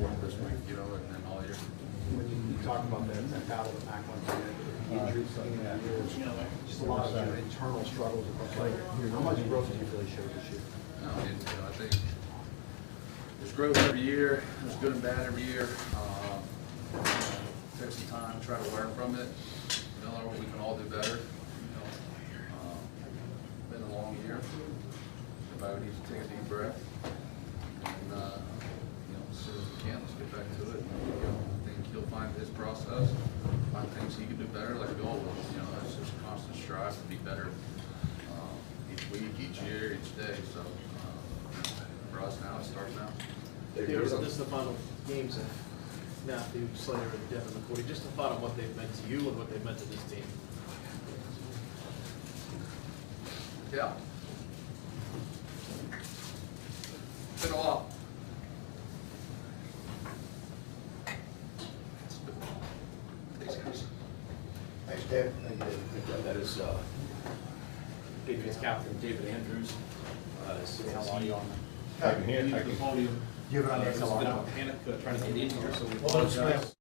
fourth this week, you know, and then all year. When you talk about that battle that Mac went through, the injuries at the beginning of the year, just a lot of internal struggles. Like, how much growth did you really show this year? No, I think there's growth every year. There's good and bad every year. Take some time, try to learn from it. You know, we can all do better. You know, been a long year. Everybody needs to take a deep breath and you know, as soon as we can, let's get back to it. You know, I think he'll find his process, find things he can do better, like we all will. You know, it's just a constant strive to be better each week, each year, each day. So for us now, it starts now. David, this is the final games of Matthew Slater and Devin McCourty. Just a thought on what they've meant to you and what they've meant to this team. Yeah. Been a while. Thanks, guys. Thanks, Dave. That is Patriots captain David Andrews. How long are you on? I can hear. The podium. You have it on There's a bit XLR. of a panic trying to get in here, so we Well, let's apologize.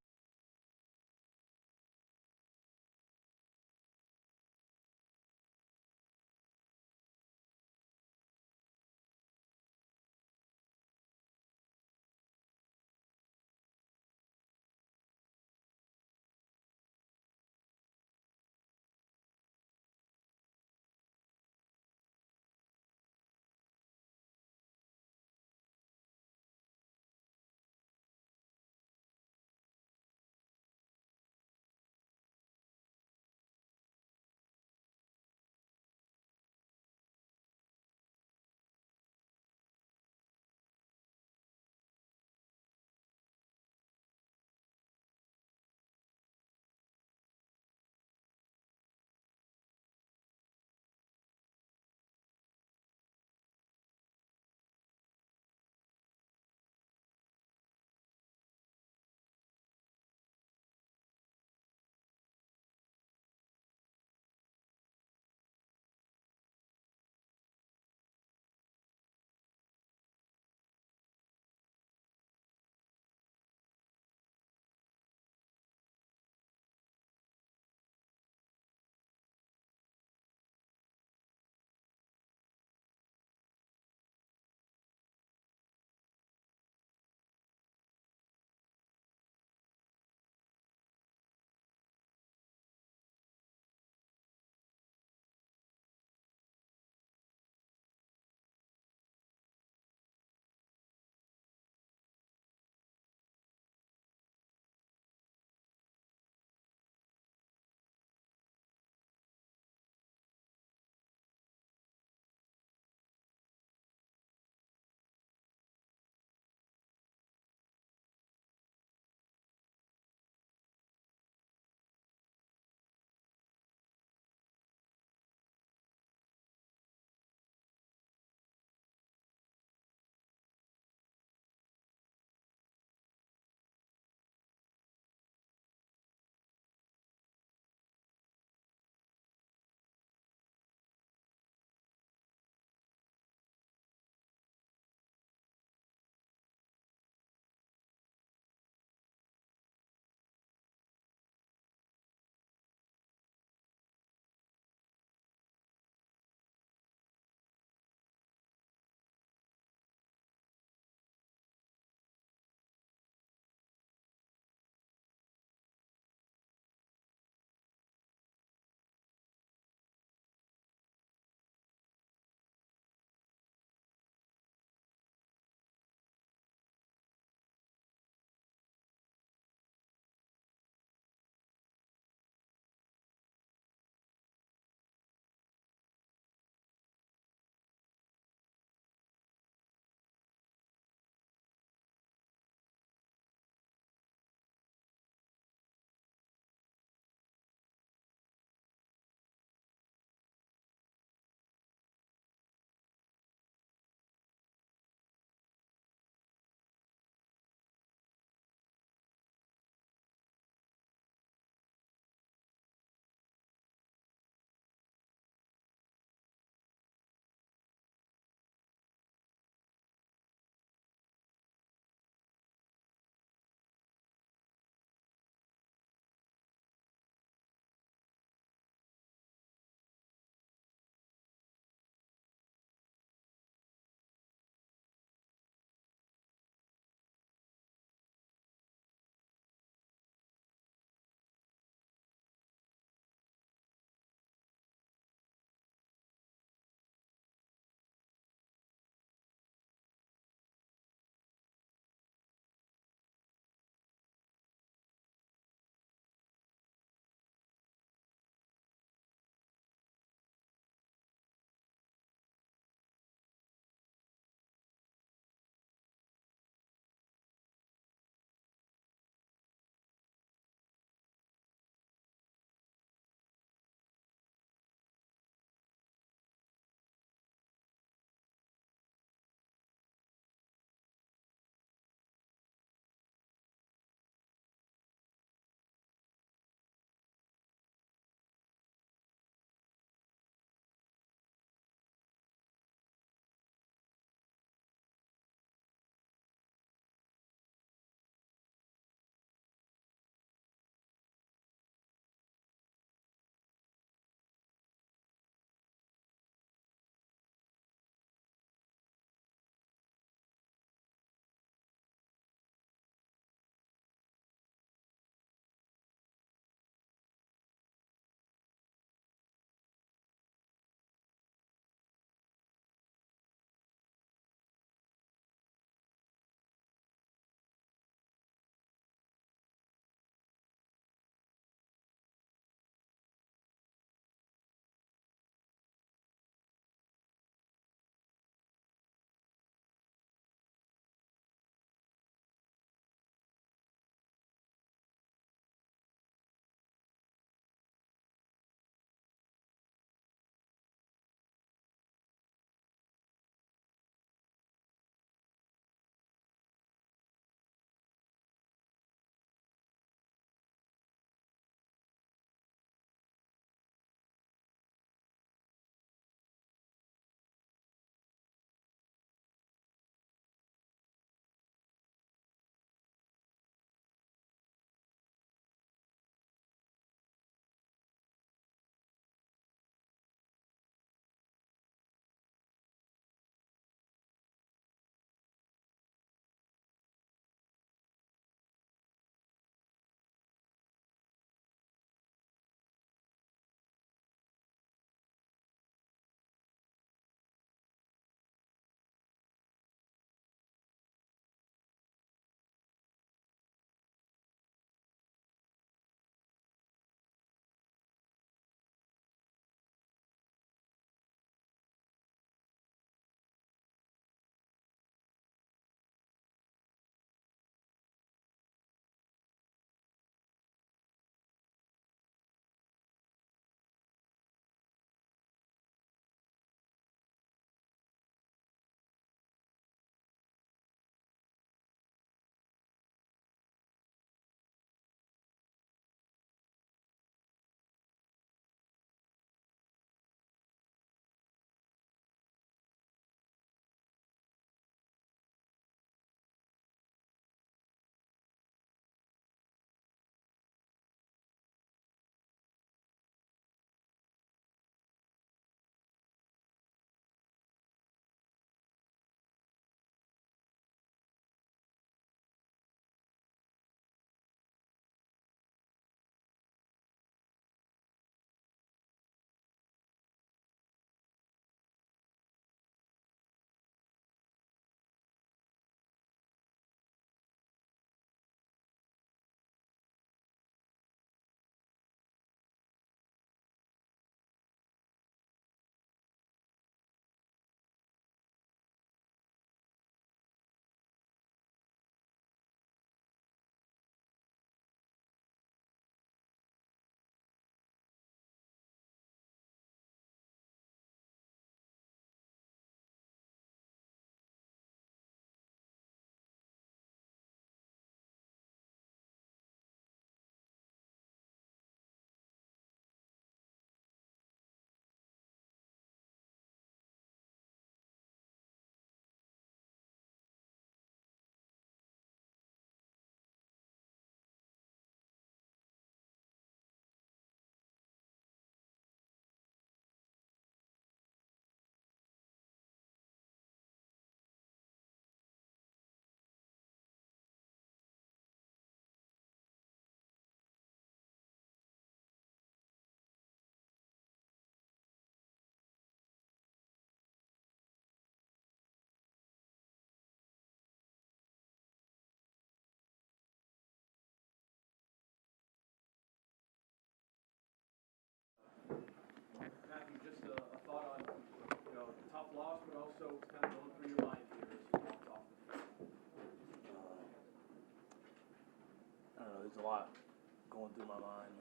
there's a lot going through my mind.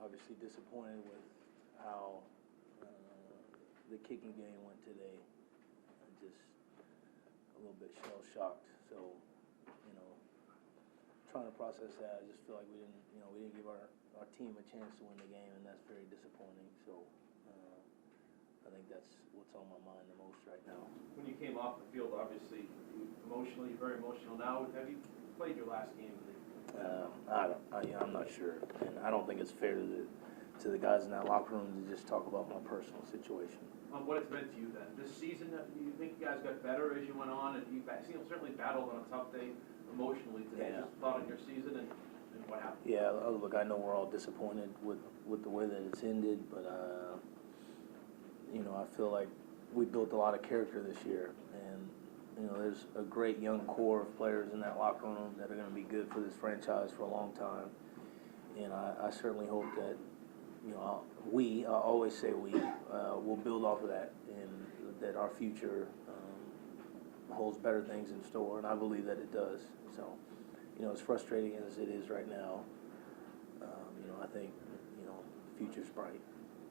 Obviously disappointed with how the kicking game went today. Just a little bit shell shocked. So, trying to process that. I just feel like we didn't give our team a chance to win the game, and that's very disappointing. So, I think that's what's on my mind the most right now. When you came off the field, obviously, emotionally, very emotional now. Have you played your last game of the I'm not sure, and I don't think it's fair to the guys in that locker room to just talk about my personal situation. What it's meant to you then? This season, do you think you guys got better as you went on? And you guys certainly battled on a tough day emotionally today. Yeah. Just thought of your season and what happened. Yeah, look, I know we're all disappointed with the way that it's ended, but I feel like we built a lot of character this year, and there's a great young core of players in that locker room that are going to be good for this franchise for a long time. And I certainly hope that I always say we'll build off of that, and that our future holds better things in store, and I believe that it does. So, as frustrating as it is right now, I think, the future's bright.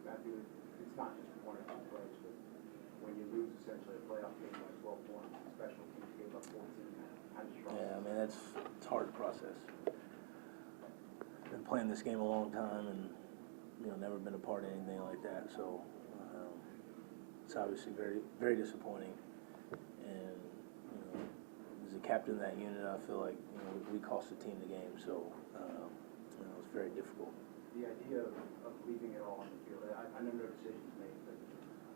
Matthew, it's not just one or two plays, but when you lose essentially a playoff game by 12 points, special teams gave up 14, how do you process? Yeah, I mean, it's hard to process. Been playing this game a long time, and never been a part of anything like that. So it's obviously very, very disappointing. And as a captain of that unit, I feel like we cost the team the game. So it's very difficult. The idea of leaving it all on the field, I know no decisions made, but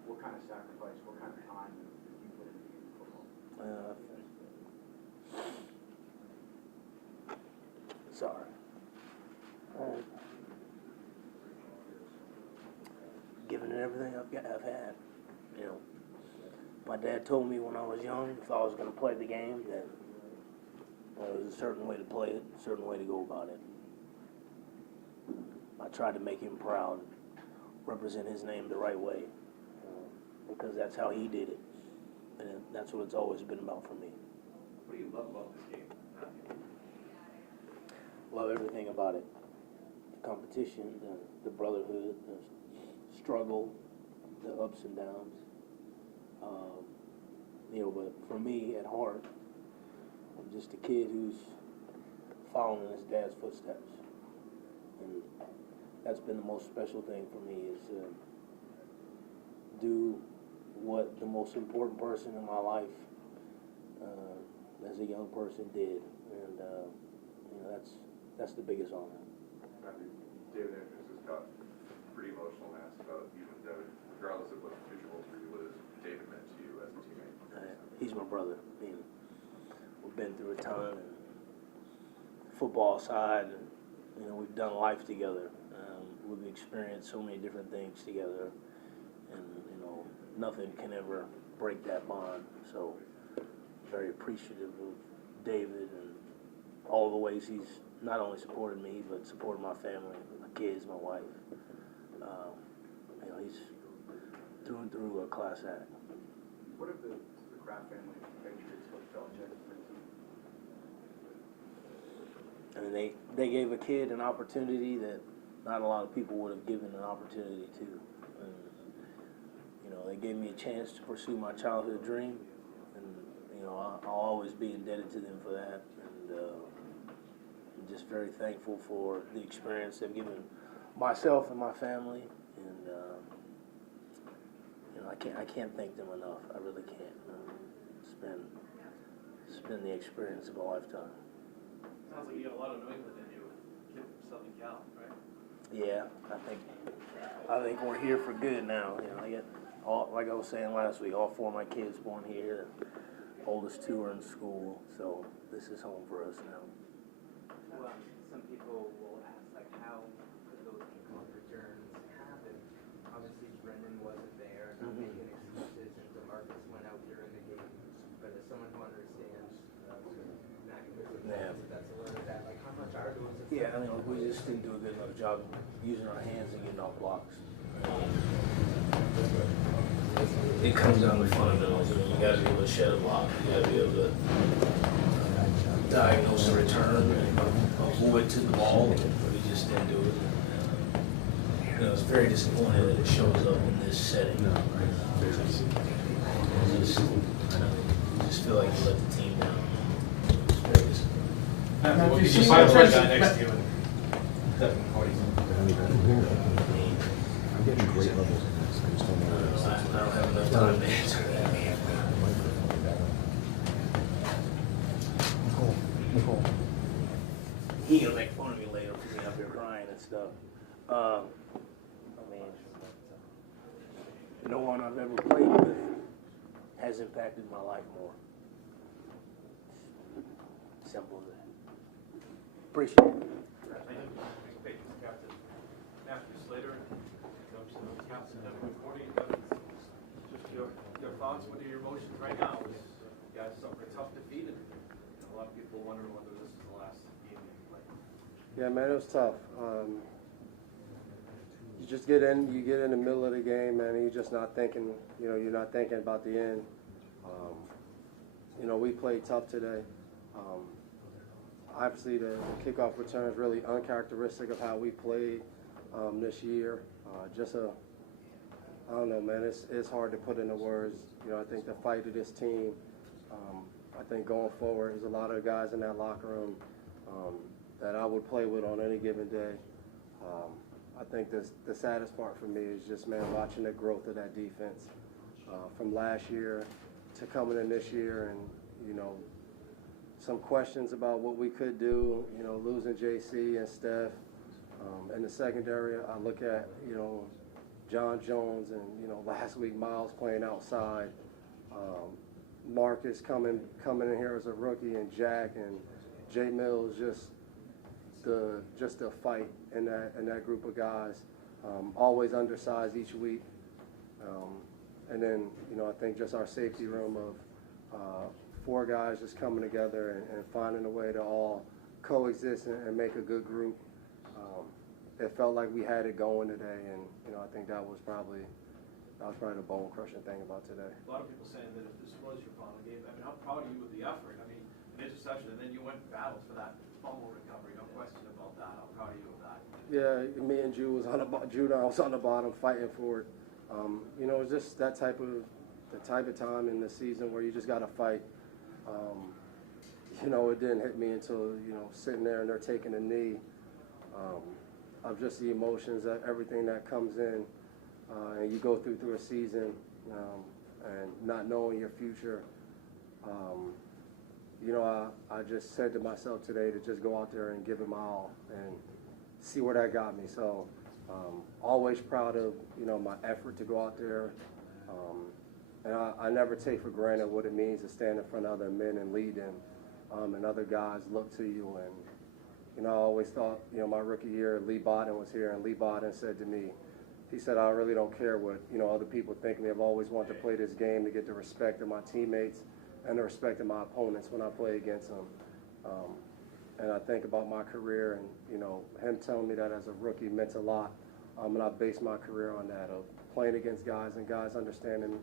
what kind of sacrifice, what kind of time did you put into the game of football? Sorry. Given it everything I've had, my dad told me when I was young, if I was going to play the game, that there was a certain way to play it, a certain way to go about it. I tried to make him proud, represent his name the right way, because that's how he did it, and that's what it's always been about for me. What do you love about this game, Matthew? Love everything about it. The competition, the brotherhood, the struggle, the ups and downs. But for me, at heart, I'm just a kid who's following in his dad's footsteps. And that's been the most special thing for me, is to do what the most important person in my life as a young person did. And that's the biggest honor. David Andrews has got pretty emotional and asked about you and David, regardless of what the future holds for you. What has David meant to you as a teammate? He's my brother. I mean, we've been through a ton, and football side, and we've done life together. We've experienced so many different things together, and nothing can ever break that bond. So, very appreciative of David and all the ways he's not only supported me, but supported my family, my kids, my wife. He's through and through a class act. What have the Kraft family, Patriots, Coach Belichick, bring to you? I mean, they gave a kid an opportunity that not a lot of people would have given an opportunity to. And, they gave me a chance to pursue my childhood dream, and I'll always be indebted to them for that. And I'm just very thankful for the experience they've given myself and my family. And I can't thank them enough. I really can't. It's been the experience of a lifetime. Sounds like you got a lot of New England in you, kid from Southern Cal, right? Yeah, I think we're here for good now. I get like I was saying last week, all 4 of my kids born here. Oldest 2 are in school, so this is home for us now. Well, some people will ask, how could those kickoff returns happen? Obviously, Brendan wasn't there, not making excuses, and DeMarcus went out during the game. But as someone who understands that's a lot of that. How much are those? Yeah, we just didn't do a good enough job using our hands and getting off blocks. It comes down to fundamentals. You got to be able to shed a block. You got to be able to diagnose a return of who it took the ball, but he just didn't do it. You know, it's very disappointing that it shows up in this setting. I just feel like you let the team down. It's very disappointing. Well, you just find the right guy next to you and Devin Cody's. I'm getting great levels in this. I just don't know. I don't have enough time to answer that. Nicole. He gonna make fun of me later for me up here crying and stuff. I mean, no one I've ever played with has impacted my life more. Simple as that. Appreciate it. Patriots captain Matthew Slater, comes to captain Devin McCourty. Just your thoughts, what are your emotions right now? You guys suffered a tough defeat, and a lot of people wondering whether this is the last game you play. Yeah, man, it was tough. You just get in the middle of the game, man, and you're just not thinking, you're not thinking about the end. We played tough today. Obviously, the kickoff return is really uncharacteristic of how we played this year. I don't know, man, it's hard to put into words. I think the fight of this team, I think going forward, there's a lot of guys in that locker room that I would play with on any given day. I think the saddest part for me is just, man, watching the growth of that defense from last year to coming in this year, and some questions about what we could do. Losing JC and Steph in the secondary. I look at John Jones and last week Miles playing outside. Marcus coming in here as a rookie, and Jack and Jay Mills just the fight in that group of guys. Always undersized each week. And then, I think just our safety room of 4 guys just coming together and finding a way to all coexist and make a good group. It felt like we had it going today, and, I think that was probably the bone-crushing thing about today. A lot of people saying that if this was your final game, I mean, how proud are you with the effort? I mean, an interception, and then you went and battled for that fumble recovery. No question about that. How proud are you of that? Yeah, me and Jude was on the bottom fighting for it. It's just the type of time in the season where you just got to fight. It didn't hit me until, sitting there and they're taking a knee, of just the emotions, everything that comes in, and you go through a season, and not knowing your future. I just said to myself today to just go out there and give it my all and see where that got me. So always proud of, my effort to go out there. And I never take for granted what it means to stand in front of other men and lead them. And other guys look to you. And, I always thought, my rookie year, Lee Bodden was here, and Lee Bodden said to me, he said, I really don't care what, other people think of me. I've always wanted to play this game to get the respect of my teammates and the respect of my opponents when I play against them. And I think about my career, and, him telling me that as a rookie meant a lot. And I based my career on that, of playing against guys and guys understanding,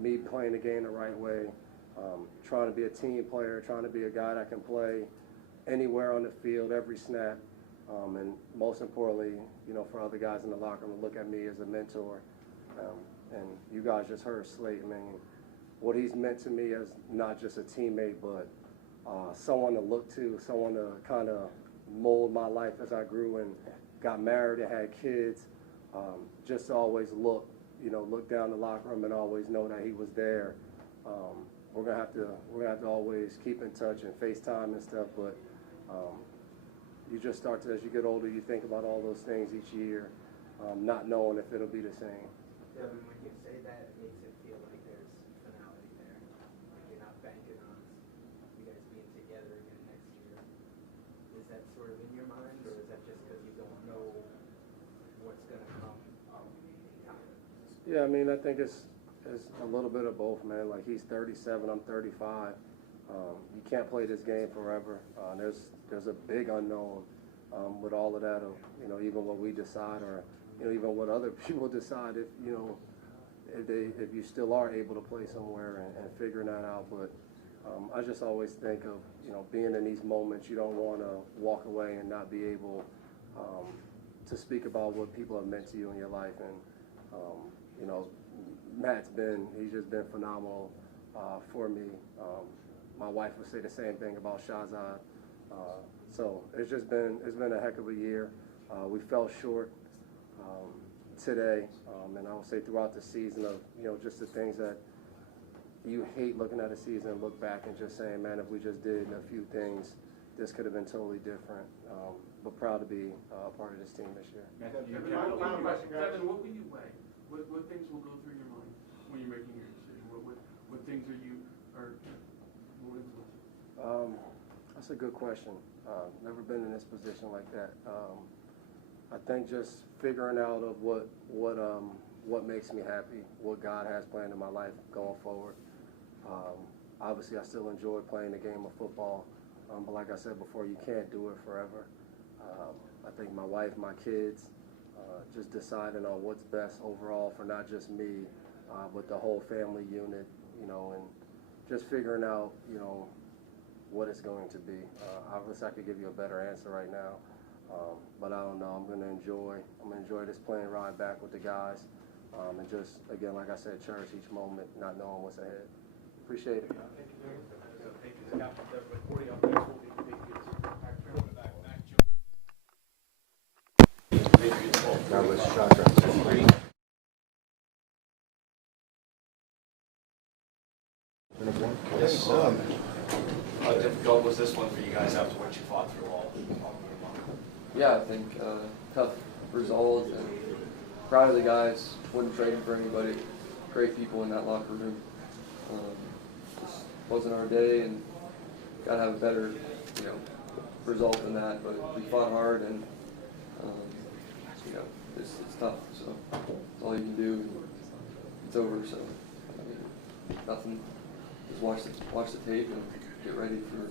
me playing the game the right way, trying to be a team player, trying to be a guy that can play anywhere on the field, every snap. And most importantly, for other guys in the locker room to look at me as a mentor. And you guys just heard Slate, man, what he's meant to me as not just a teammate, but someone to look to, someone to kind of mold my life as I grew and got married and had kids. Just to always look down the locker room and always know that he was there. We're gonna have to always keep in touch and FaceTime and stuff, but you just start to, as you get older, you think about all those things each year, not knowing if it'll be the same. Devin, when you say that, it makes it feel like there's finality there. Like you're not banking on you guys being together again next year. Is that sort of in your mind, or is that just because you don't know what's going to come? Yeah, I mean, I think it's a little bit of both, man. Like, he's 37, I'm 35. You can't play this game forever. There's a big unknown with all of that, of, even what we decide, or even what other people decide, if you still are able to play somewhere and figuring that out. But I just always think of, being in these moments, you don't want to walk away and not be able to speak about what people have meant to you in your life. And, he's just been phenomenal for me. My wife would say the same thing about Shazad. So it's been a heck of a year. We fell short today, and I would say throughout the season of, just the things that you hate looking at a season and look back and just saying, man, if we just did a few things, this could have been totally different. But proud to be a part of this team this year. Final question, guys. Kevin, what will you weigh? What things will go through your mind when you're making your decision? What things will influence? That's a good question. Never been in this position like that. I think just figuring out of what makes me happy, what God has planned in my life going forward. Obviously, I still enjoy playing the game of football, but like I said before, you can't do it forever. I think my wife, my kids, just deciding on what's best overall for not just me, but the whole family unit, and just figuring out, what it's going to be. Obviously, I could give you a better answer right now, but I don't know. I'm gonna enjoy this plane ride back with the guys, and just, again, like I said, cherish each moment, not knowing what's ahead. Appreciate it. Thank you, Captain. Devin McCourty. Up next will be the Patriots. That was shotgun. Yes. How difficult was this one for you guys after what you fought through all year long? Yeah, I think tough result, and proud of the guys. Wouldn't trade them for anybody. Great people in that locker room. Just wasn't our day, and got to have a better, result than that. But we fought hard, and it's tough. So it's all you can do. And it's over. So nothing. Just watch the tape and get ready for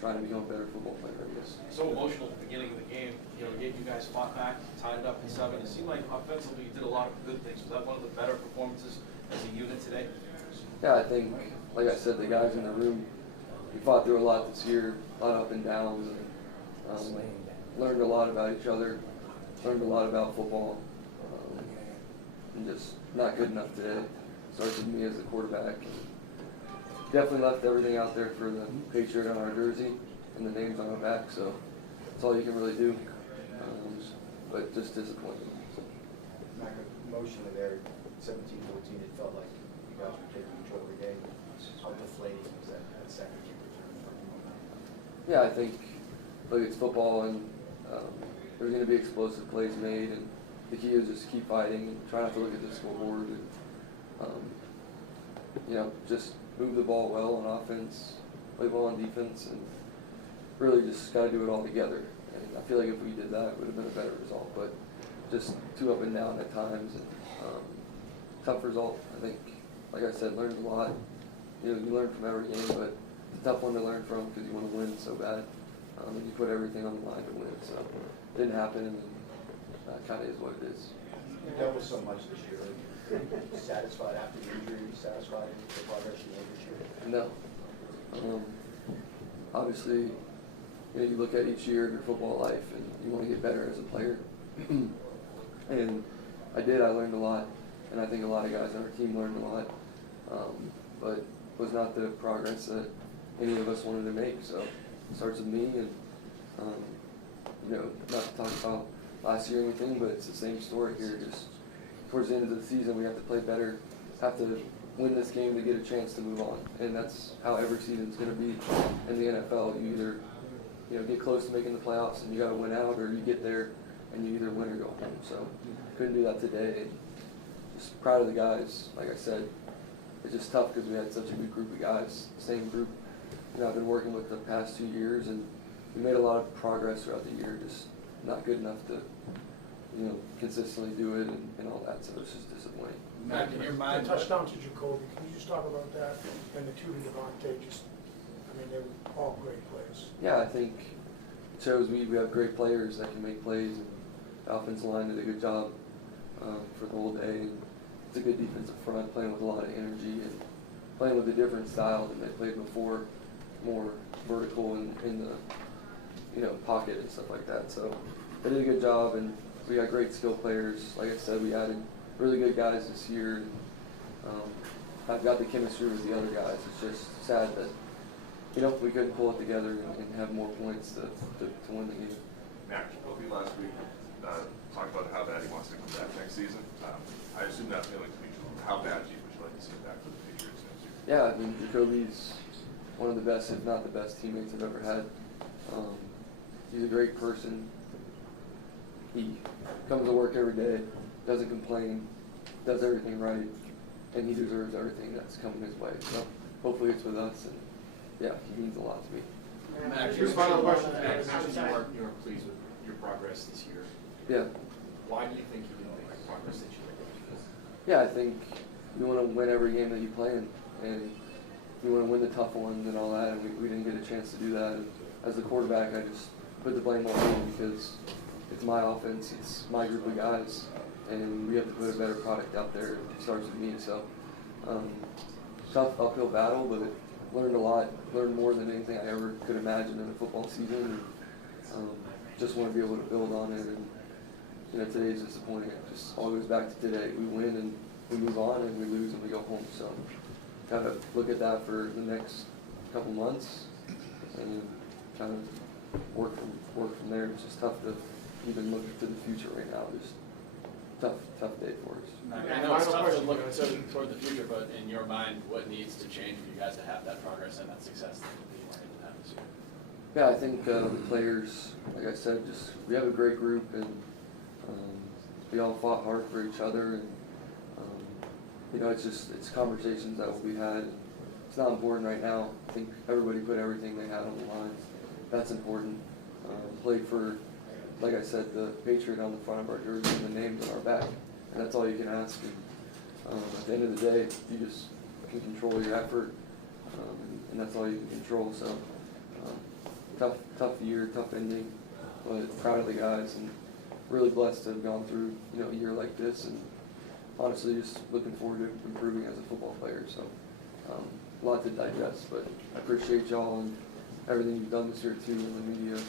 trying to become a better football player, I guess. So emotional at the beginning of the game. You guys fought back, tied it up in 7. It seemed like offensively you did a lot of good things. Was that one of the better performances as a unit today? Yeah, I think, like I said, the guys in the room, we fought through a lot this year, a lot of up and downs, and learned a lot about each other, learned a lot about football, and just not good enough today. Starts with me as the quarterback. Definitely left everything out there for the Patriot on our jersey and the names on our back, so that's all you can really do. But just disappointing. Emotionally there, 17-14, it felt like you guys were taking control of the game. How deflating was that second kick return? Yeah, I think, look, it's football, and there's going to be explosive plays made, and the key is just keep fighting and try not to look at the scoreboard, and just move the ball well on offense, play well on defense, and really just got to do it all together. And I feel like if we did that, it would have been a better result. But just too up and down at times, and tough result. I think, like I said, learned a lot. You learn from every game, but it's a tough one to learn from because you want to win so bad, and you put everything on the line to win. So it didn't happen, and that kind of is what it is. You dealt with so much this year. Are you satisfied after the injury? Are you satisfied with the progress you made this year? No. Obviously, you look at each year of your football life, and you want to get better as a player. And I did. I learned a lot, and I think a lot of guys on our team learned a lot. But was not the progress that any of us wanted to make. So it starts with me, and not to talk about last year or anything, but it's the same story here. Just towards the end of the season, we have to play better, have to win this game to get a chance to move on. And that's how every season's going to be in the NFL. You either get close to making the playoffs and you got to win out, or you get there and you either win or go home. So couldn't do that today. And just proud of the guys. Like I said, it's just tough because we had such a good group of guys, same group I've been working with the past 2 years, and we made a lot of progress throughout the year, just not good enough to consistently do it and all that, so it's just disappointing. Matt, in your mind, the touchdown to Jacoby, can you just talk about that? And the two to Devontae, they were all great plays. Yeah, I think it shows we have great players that can make plays, and the offensive line did a good job for the whole day. And it's a good defensive front, playing with a lot of energy, and playing with a different style than they played before, more vertical in the pocket and stuff like that. So they did a good job, and we got great skill players. Like I said, we added really good guys this year. I've got the chemistry with the other guys. It's just sad that we couldn't pull it together and have more points to win the game. Matt Jacoby last week talked about how bad he wants to come back next season. I assume that feeling to be true. How bad would you like to see him back for the Patriots next year? Yeah, I mean, Jacoby's one of the best, if not the best, teammates I've ever had. He's a great person. He comes to work every day, doesn't complain, does everything right, and he deserves everything that's coming his way. So hopefully it's with us, and yeah, he means a lot to me. Max, Your final question. Max, you weren't pleased with your progress this year. Yeah. Why do you think you didn't make the progress that you made? Yeah, I think you want to win every game that you play in, and you want to win the tough ones and all that, and we didn't get a chance to do that. And as the quarterback, I just put the blame on me because it's my offense, it's my group of guys, and we have to put a better product out there. It starts with me, so tough uphill battle, but learned a lot, learned more than anything I ever could imagine in a football season. And, just want to be able to build on it, and today's disappointing. It just all goes back to today. We win and we move on, and we lose and we go home. So kind of look at that for the next couple months, and kind of work from there. It's just tough to even look to the future right now. Just tough day for us. I know it's tough to look toward the future, but in your mind, what needs to change for you guys to have that progress and that success that you wanted to have this year? Yeah, I think the players, like I said, we have a great group, and we all fought hard for each other, and it's conversations that will be had. And it's not important right now. I think everybody put everything they had on the line. That's important. Played for, like I said, the Patriot on the front of our jersey and the names on our back, and that's all you can ask. And at the end of the day, you just can control your effort, and that's all you can control. So tough year, tough ending, but proud of the guys and really blessed to have gone through a year like this, and honestly just looking forward to improving as a football player. So a lot to digest, but I appreciate y'all and everything you've done this year too in the media,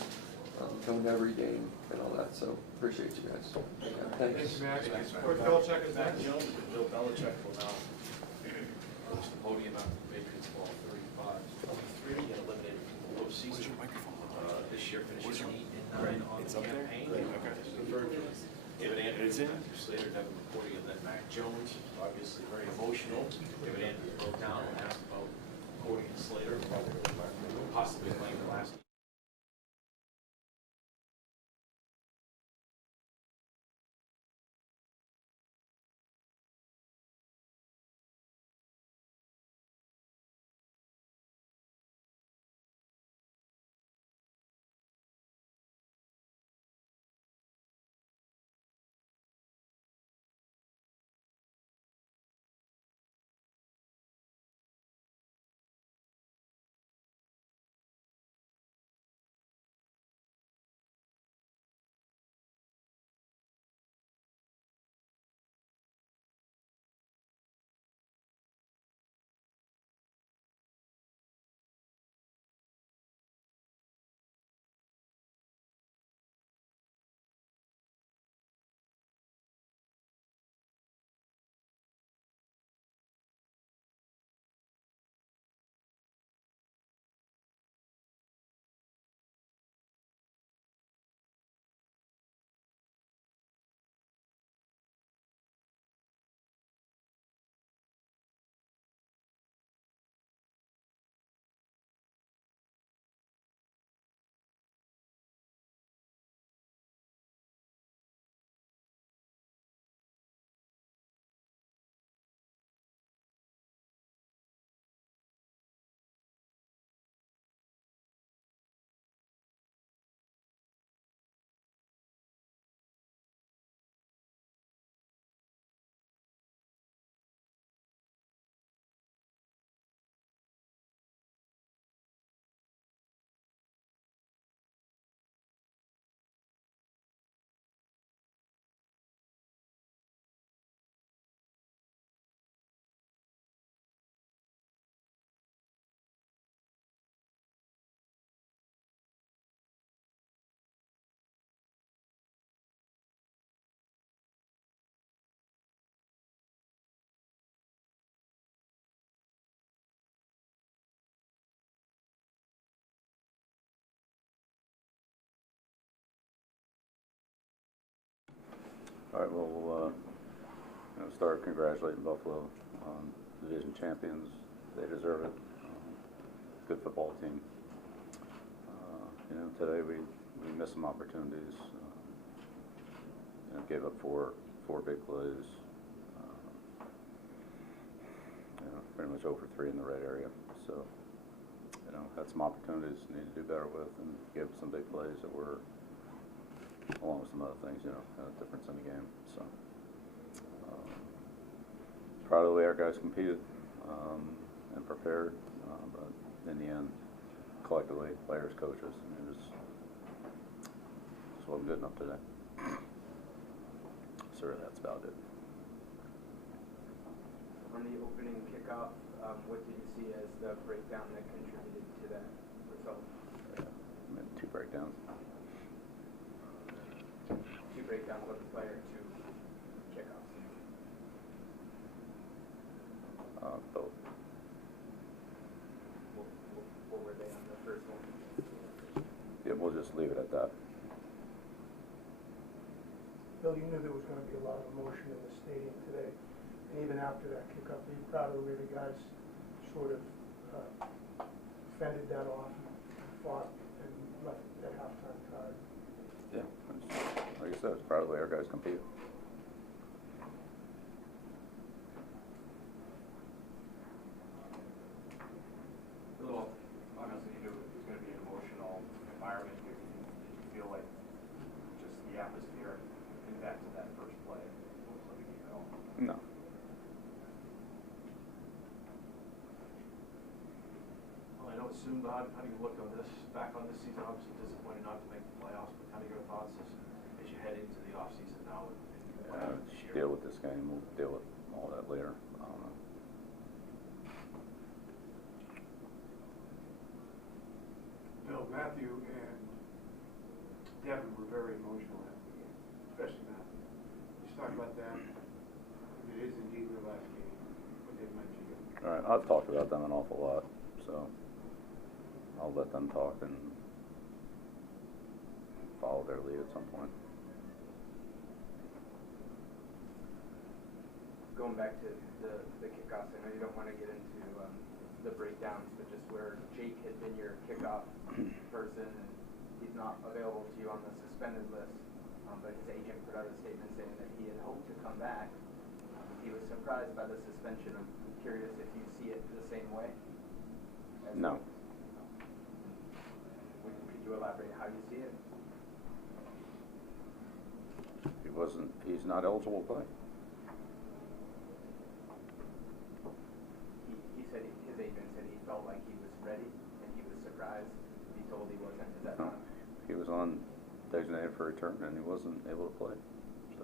coming to every game and all that. So appreciate you guys. Yeah, thanks. Thank you, Max. Coach Belichick is Matt next. Jones and Bill Belichick will now approach the podium after the Patriots fall 35-23 and eliminated from the postseason. This year finishing 8-9 on the campaign. David Andrews, Matthew Slater, Devin McCourty, and then Mac Jones. Obviously very emotional. David Andrews broke down and asked about McCourty and Slater possibly playing the last All right, well, we'll start congratulating Buffalo, division champions. They deserve it. Good football team. Today we missed some opportunities. Gave up four big plays. Pretty much 0 for 3 in the red area. So, had some opportunities need to do better with, and gave up some big plays that were, along with some other things, had a difference in the game. So, proud of the way our guys competed and prepared, but in the end, collectively, players, coaches, it just wasn't good enough today. So that's about it. On the opening kickoff, what did you see as the breakdown that contributed to that result? 2 breakdowns. 2 breakdowns of the player, 2 kickoffs. Both. What were they on the first one? Yeah, we'll just leave it at that. Bill, you knew there was going to be a lot of emotion in the stadium today, and even after that kickoff, are you proud of the way the guys sort of fended that off, fought, and left at halftime tired? Yeah, like I said, it's proud of the way our guys competed. Bill, obviously you knew it was going to be an emotional environment. Did you feel like just the atmosphere impacted that first play? No. Well, I know it's soon, but how do you look on this, back on this season? Obviously disappointed not to make the playoffs, but kind of your thoughts as you head into the offseason now and this year? Deal with this game. We'll deal with all that later. I don't know. Bill, Matthew and Devin were very emotional after the game, especially Matthew. Let's talk about that. It is indeed their last game, what they've meant to you. All right, I've talked about them an awful lot, so I'll let them talk and follow their lead at some point. Going back to the kickoffs, I know you don't want to get into the breakdowns, but just where Jake had been your kickoff person and he's not available to you on the suspended list, but his agent put out a statement saying that he had hoped to come back. He was surprised by the suspension. I'm curious if you see it the same way? No. Could you elaborate how you see it? He's not eligible to play. He said his agent said he felt like he was ready and he was surprised to be told he wasn't. Is that No. not? He was on designated for return and he wasn't able to play. So,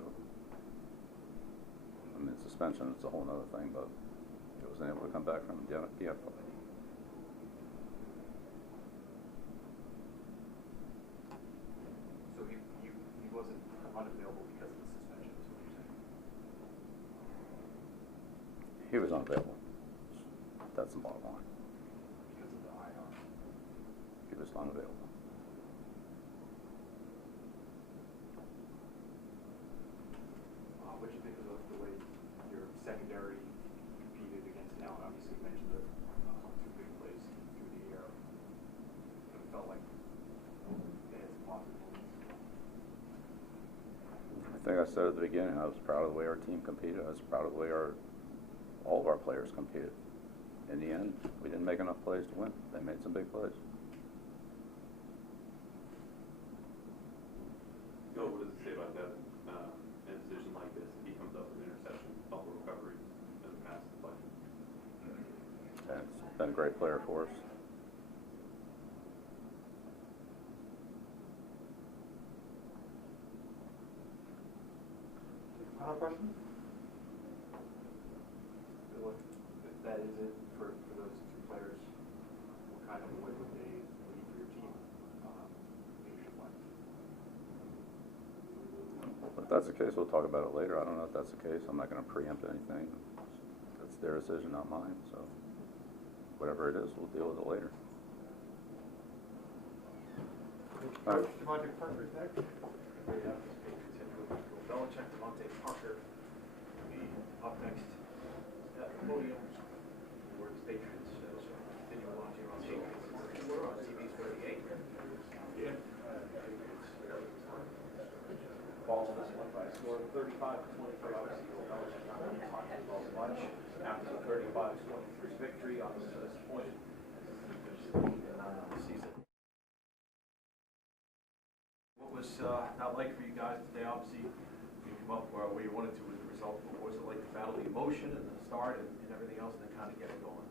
I mean, suspension is a whole other thing, but he wasn't able to come back from the DFL. So he wasn't unavailable because of the suspension, is what you're saying? He was unavailable. That's the bottom line. Because of the IR. He was unavailable. What do you think of the way your secondary competed against Allen? Obviously, you mentioned the 2 big plays through the air. It felt like they had some positive moments. I think I said at the beginning, I was proud of the way our team competed. I was proud of the way all of our players competed. In the end, we didn't make enough plays to win. They made some big plays. Bill, what does it say about that in a position like this? He comes up with an interception, fumble recovery, and a pass deflection. And it's been a great player for us. Final question? If that is it for those 2 players, what kind of way would they lead for your team leadership-wise? If that's the case, we'll talk about it later. I don't know if that's the case. I'm not going to preempt anything. That's their decision, not mine. So whatever it is, we'll deal with it later. Coach Devontae Parker's next. Yeah, this Patriots hit with Belichick, Devontae Parker, will be up next at the podium for the Patriots. So continue watching on Patriots. We're on TV 38. Yeah. Falls on this one by a score of 35-23. Obviously, Bill Belichick not really talking about much after the 35-23 victory on this point season. What was that like for you guys today? Obviously, you come up where you wanted to with the result, but what was it like to battle the emotion and the start and everything else and then kind of get it going?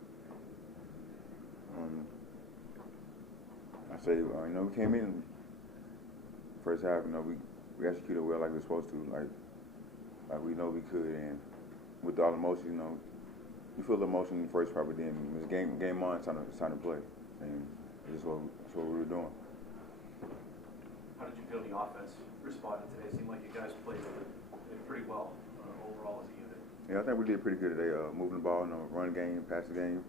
I say, we came in first half, we executed well like we were supposed to, like we know we could, and with all the emotion, you feel the emotion in the first part, but then it was game on, it's time to play, and that's what we were doing. How did you feel the offense responded today? It seemed like you guys played pretty well overall as a unit. Yeah, I think we did pretty good today, moving the ball, run game, pass the game.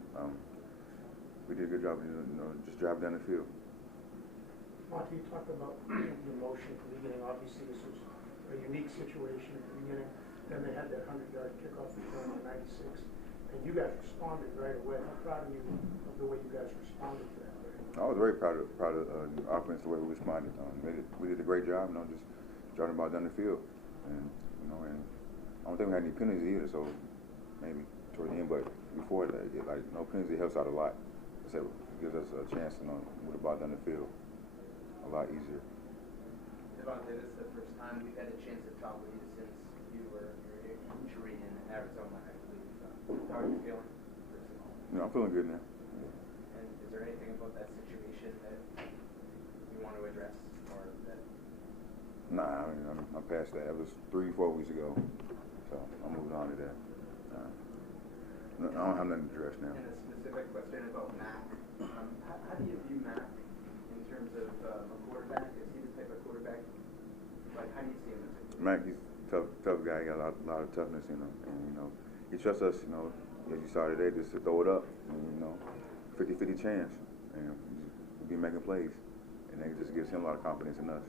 We did a good job, just driving down the field. Monty, you talked about the emotion at the beginning. Obviously, this was a unique situation at the beginning. Then they had that 100-yard kickoff return on 96. And you guys responded right away. I'm proud of you of the way you guys responded to that. I was very proud of the offense, the way we responded. We did a great job, just driving the ball down the field. And, and I don't think we had any penalties either, so maybe toward the end, but before that, no penalty helps out a lot. So it gives us a chance to move the ball down the field a lot easier. Devontae, this is the first time we've had a chance to talk with you since your injury in Arizona, I believe. How are you feeling, first of all? I'm feeling good now. And is there anything about that situation that you want to address, or that? Nah, I'm past that. It was 3-4 weeks ago, so I'm moving on to that. I don't have nothing to address now. And a specific question about Mac. How do you view Mac in terms of a quarterback? Is he the type of quarterback? Like, how do you see him as a quarterback? Mac, he's a tough guy. He got a lot of toughness in him, and he trusts us. As you saw today, just to throw it up, and 50-50 chance, and we'll be making plays, and that just gives him a lot of confidence in us.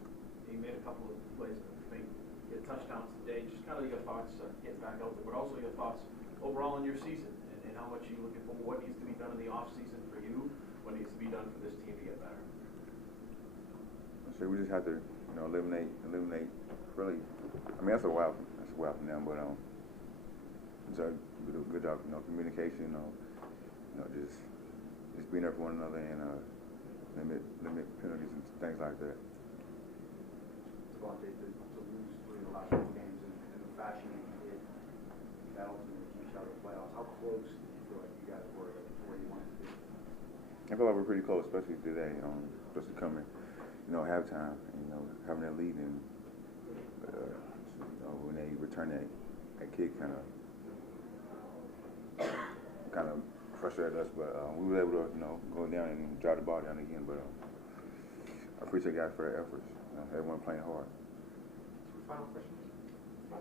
He made a couple of plays, get touchdowns today. Just kind of your thoughts, getting back out there, but also your thoughts overall in your season, and how much you're looking for. What needs to be done in the off season for you? What needs to be done for this team to get better? So we just have to, eliminate. Really, that's a while from now, but so do a good job, communication, just being there for one another and limit penalties and things like that. Devontae, to lose 3 of the last 4 games in the fashion that you did, that ultimately keeps you out of the playoffs. How close do you feel like you guys were to where you wanted to be? I feel like we're pretty close, especially today, especially coming, halftime, having that lead, and when they return that kick, kind of frustrated us, but we were able to, go down and drive the ball down again. But I appreciate guys for their efforts. Everyone playing hard. Final question?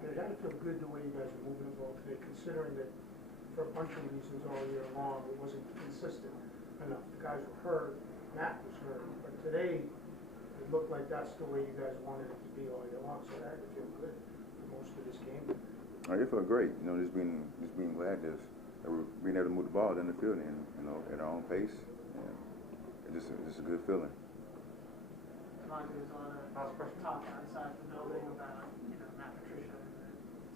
It had to feel good the way you guys were moving the ball today, considering that for a bunch of reasons all year long it wasn't consistent enough. The guys were hurt, Matt was hurt, but today it looked like that's the way you guys wanted it to be all year long. So that had to feel good for most of this game. It felt great, just being glad that we're being able to move the ball down the field and at our own pace. And it's just a good feeling. There's a lot of talk outside the building about, Matt Patricia and the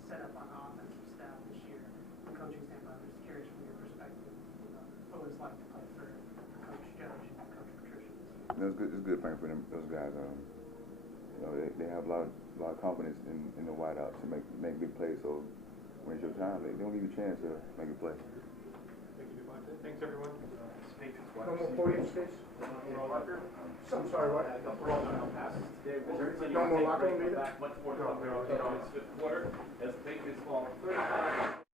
setup on the offensive staff this year. The coaching standpoint, I'm just curious from your perspective, what it was like to play for Coach Judge and Coach Patricia this year. It's good playing for them. Those guys, they have a lot of confidence in the wideouts to make big plays. So when it's your time, they don't give you a chance to make a play. Thank you, Devontae. Thanks, everyone. No more podium space? I'm sorry, what? No more locker room either? Much more to come here in this fifth quarter as the Patriots fall 35.